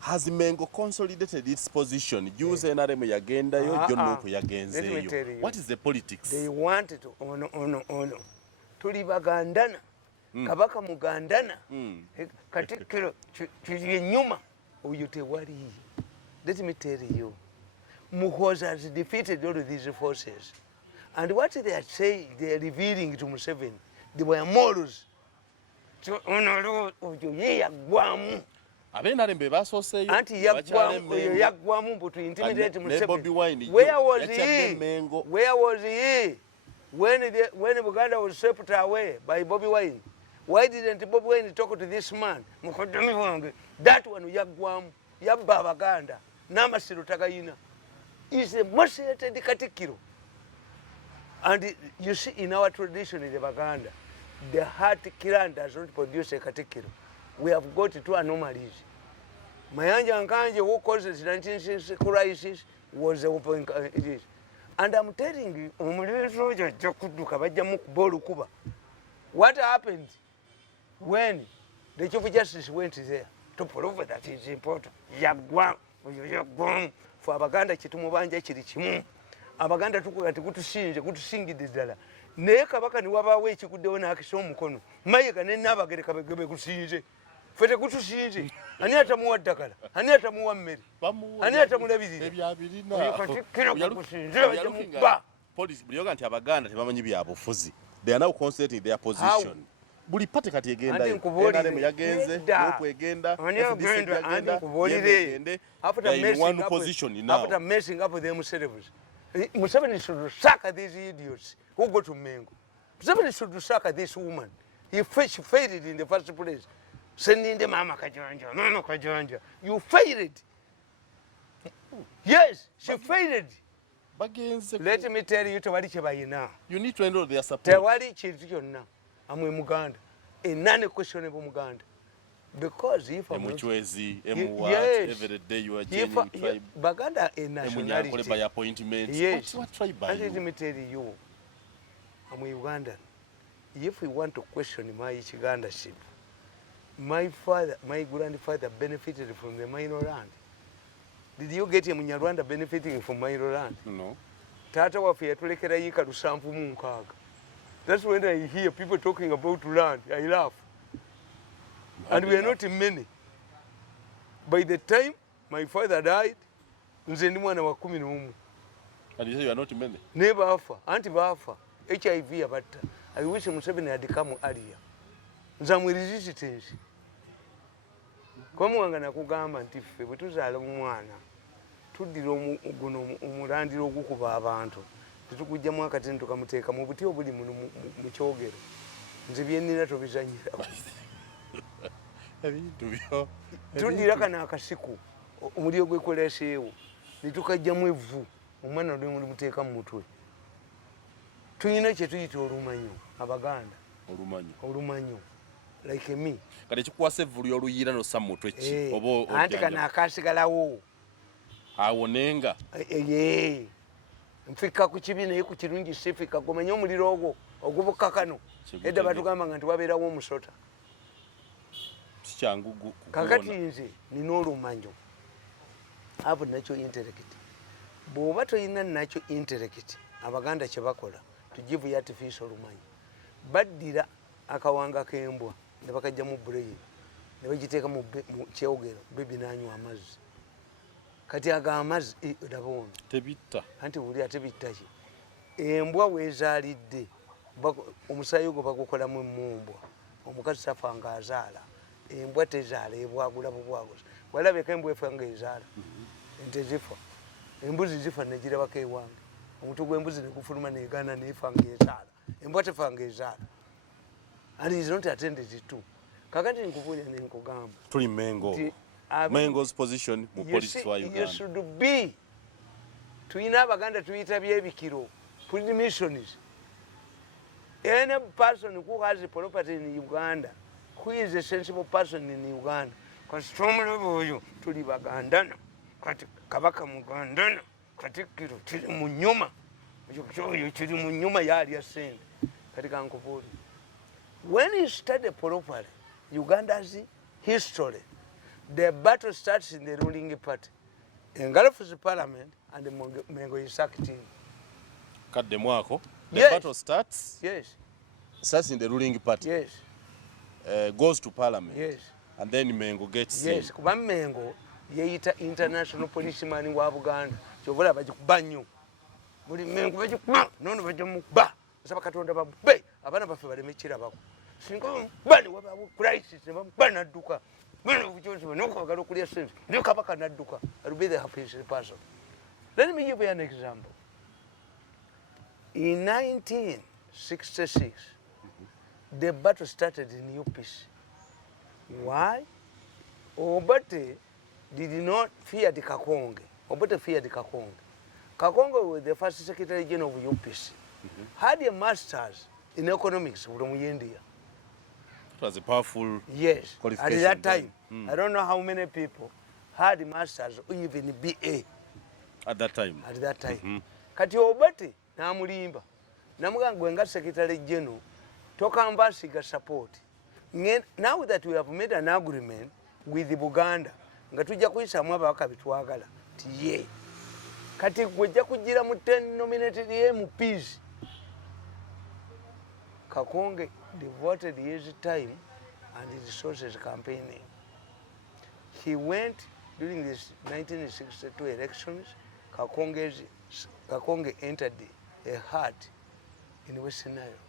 Has Mengo consolidated its position? Use NRM yagenda yo John yagenze yo. What is the politics? They want it ono. Tuli bagandana. Kabaka mugandana. Katikiro kiri nyuma uyute wali. Let me tell you. Muhoza has defeated all of these forces. And what they are saying, they are revealing to Museveni, they were morals. So ono uyo gwamu. Abenarembe basoseyo anti yagwamu mbutu intimidate Museveni. Where was he? Where was he when Buganda was swept away by Bobi Wine? Why didn't Bobi Wine talk to this man? That one yagwamu yabba Baganda namasiro tagayina is a most hated katikiro. And you see in our tradition in the Baganda, the heart killer does not produce a katikiro. We have got two anomalies. Mayanja Nkanje, who causes the 1960 crisis, was the open. It is. And I'm telling you, what happened when the Chief Justice went there to prove that it's important? For Abaganda Chitumubanja Chirichimu, Abaganda took at kutusingidala. Neka baka ni waba we chikudeona akishomu kono. Mayeka never get a kabebe kusinje. Fete kutushinje. Ani atamuwa dakala. Ani atamuwa mmeri. Ani atamuwa bizire. Police buliyoga nti Abaganda tebamanyi byabufuzi. They are now concentrating their position. Buli pate kati egenda NRM yagenze okwegenda after one position now. After messing up with themselves. Museveni should sack these idiots who go to Mengo. Museveni should sack this woman. She failed in the first place. Sending the mama Kajanja, Mama Kajanja. You failed. Yes, she failed. Let me tell you to what now. You need to enroll their support. Tell what now. I'm with Muganda. A non-questionable Muganda. Because if I'm yes, every day you are changing tribe. Baganda a nationality. By appointment. Yes. What tribe are you? Let me tell you, I'm Ugandan. If we want to question my Ugandanship, my grandfather benefited from the minor land. Did you get him in Rwanda benefiting from minor land? No. Tata wafia tulekera yika lusampu munkaga. That's when I hear people talking about land. I laugh. And we are not many. By the time my father died, nze ndi mwana wa 11. And you say you are not many? Never afa. Anti bafa. HIV abatta. I wish Museveni had come earlier. Nzamwe resistance. Kwa mwanga nakugamba nti ffe bwe tuzaala omwana tuddira omulandira ogukuba abantu tetukujjamu akatini tukamuteeka mu buti obuli mu kyogero nze byennina tobizanyira tuddira kana akasiku omuliro gwekoleseewo netukajjamu evvu omwana olimuteeka mu mutwe tulina kye tuyita olumanyo Abaganda olumanyo like me kale kikwasa evvulu y'oluyira nossa mu mutwe ki oba anti kana akasigalawo awonenga nfika ku kibi naye ku kirungi sifika gomanya omuliro ogwo ogubuka kano edda batugamba nga nti wabeerawo omusota kikyangu kakati nze nina olumanyo abo nakyo intellect bw'oba toyina nakyo intellect Abaganda kye bakola to give you artificial olumanyo baddira akawanga k'embwa ne bakajja mu brain ne bagiteeka mu kyogero bebi nanywa amazzi kati aga amazzi ndabona tebitta anti buli atebitta ki embwa weezaalidde omusaayi gwo bagukolamu emmumbwa omukazi safa nga azaala embwa tezaala ebwagula bubwaguza walabeka embwa efa nga ezaala ente zifa embuzi zifa negirabako ewange omutwe gw'embuzi negufuluma negaana nefa nga ezaala embwa tefa nga ezaala. And he's not attended it too. Kakati nkuvunya nkugamba. Tuli Mengo. Mengo's position mu politics wa Uganda. You should be. Tuyina Abaganda tuyita byebikiro. Put the missions. Any person who has a property in Uganda, who is a sensible person in Uganda, because strongly oyo tuli Bagandana. Kati kabaka mugandana. Kati kiro tuli mu nyuma. Oyo tuli mu nyuma yali asende. Kati kankuvuli. When you study properly Uganda's history, The battle starts in the ruling party. Engalofu's parliament and the Mengo is sacked in. Cut the mwako. The Yes. battle starts. Yes. Starts in the ruling party. Yes. Goes to parliament. Yes. And then Mengo gets yes. Kuba Mengo yeita international policeman wa Buganda. Chovola bajikuba nnyo. Buli Mengo bajikuba nono bajamukuba. Saba katonda babbe abana baffe balemekira bako. Singo bani waba crisis bana duka. Bana kuchozi noko bagalo kulia sense. Ndio kabaka naduka. I'll be the happiest person. Let me give you an example. In 1966, the battle started in UPC. Why? Obote did not fear the Kakonge. Obote feared the Kakonge. Kakonge was the first Secretary General of UPC. Had a master's in economics from India. It was a powerful qualification. At that time. I don't know how many people had masters or even BA. At that time. At that time. Kati Obote namulimba. Namuganga nga Secretary General tokambasiga support. Now that we have made an agreement with the Buganda, nga tujja kuyisamu ababaka bitwagala tiye kati gwejja kugira mu 10 nominated MPs. Kakonge devoted his time and his resources campaigning. He went during this 1962 elections. Kakonge entered a hut in Western Nile.